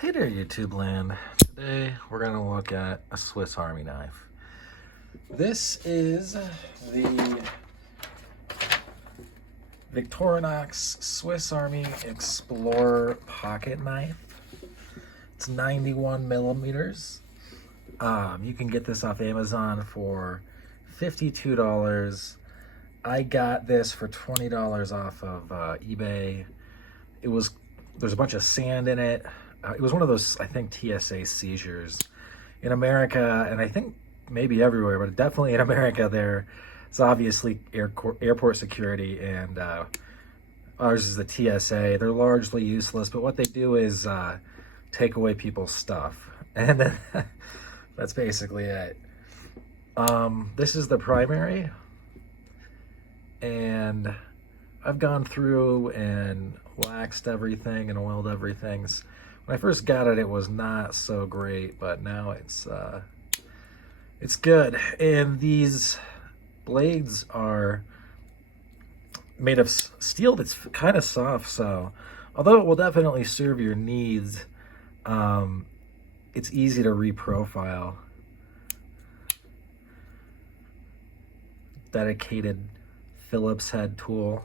Hey there, YouTube land. Today we're going to look at a Swiss Army knife. This is the Victorinox Swiss Army Explorer pocket knife. It's 91 millimeters. You can get this off Amazon for $52. I got this for $20 off of eBay. There's a bunch of sand in it. It was one of those, I think, TSA seizures in America, and I think maybe everywhere, but definitely in America there's obviously airport security, and ours is the TSA. They're largely useless, but what they do is take away people's stuff, and that's basically it. This is the primary, and I've gone through and waxed everything and oiled everything. When I first got it, it was not so great, but now it's good. And these blades are made of steel that's kind of soft, so although it will definitely serve your needs, it's easy to reprofile. Dedicated Phillips head tool.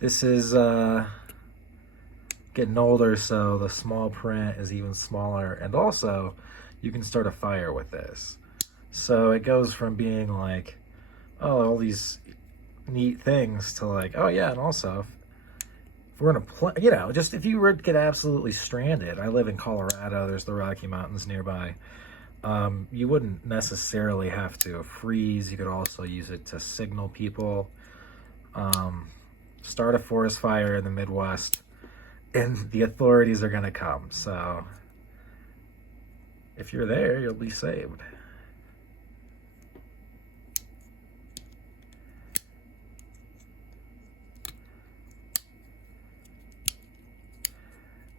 This is getting older, so the small print is even smaller, and also you can start a fire with this. So it goes from being like, oh, all these neat things to like, oh yeah, and also if we're in a just if you were to get absolutely stranded. I live in Colorado, there's the Rocky Mountains nearby. You wouldn't necessarily have to freeze. You could also use it to signal people, start a forest fire in the Midwest, and the authorities are going to come. So if you're there, you'll be saved.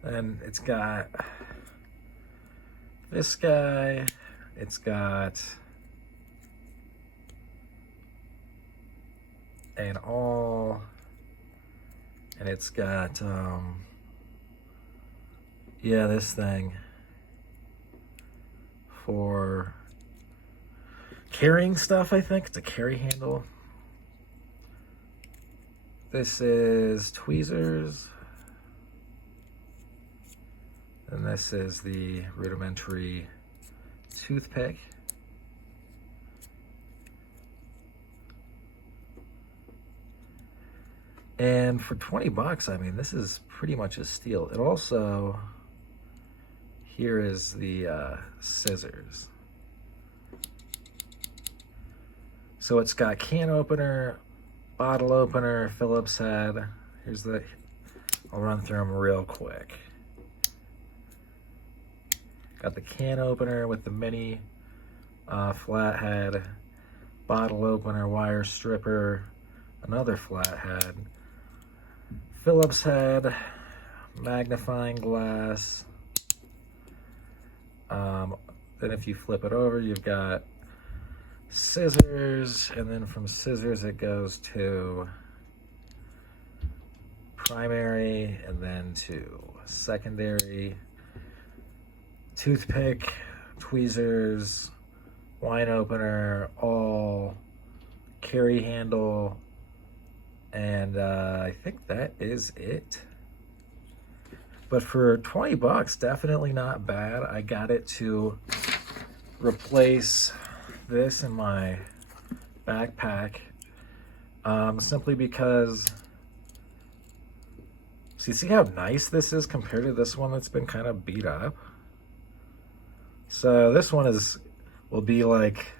And it's got this guy, it's got an awl, and it's got this thing for carrying stuff. I think it's a carry handle. This is tweezers, and this is the rudimentary toothpick. And for 20 bucks, I mean, this is pretty much a steal. It also, here is the scissors. So it's got can opener, bottle opener, Phillips head. I'll run through them real quick. Got the can opener with the mini flathead, bottle opener, wire stripper, another flathead, Phillips head, magnifying glass. Then if you flip it over, you've got scissors, and then from scissors it goes to primary, and then to secondary. Toothpick, tweezers, wine opener, awl, carry handle, and I think that is it. But for 20 bucks, definitely not bad. I got it to replace this in my backpack, simply because, see how nice this is compared to this one that's been kind of beat up? So this one will be like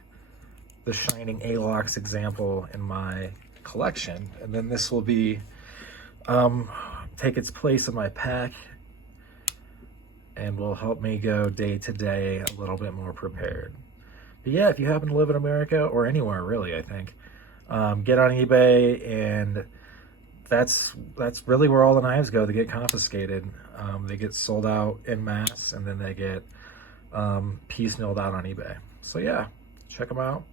the shining Alox example in my collection, and then this will be take its place in my pack and will help me go day to day a little bit more prepared. But yeah, if you happen to live in America or anywhere really, I think, get on eBay, and that's really where all the knives go. They get confiscated. They get sold out en masse, and then they get piecemealed out on eBay. So yeah, check them out.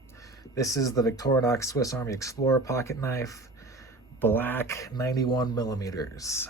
This is the Victorinox Swiss Army Explorer pocket knife, black, 91 millimeters.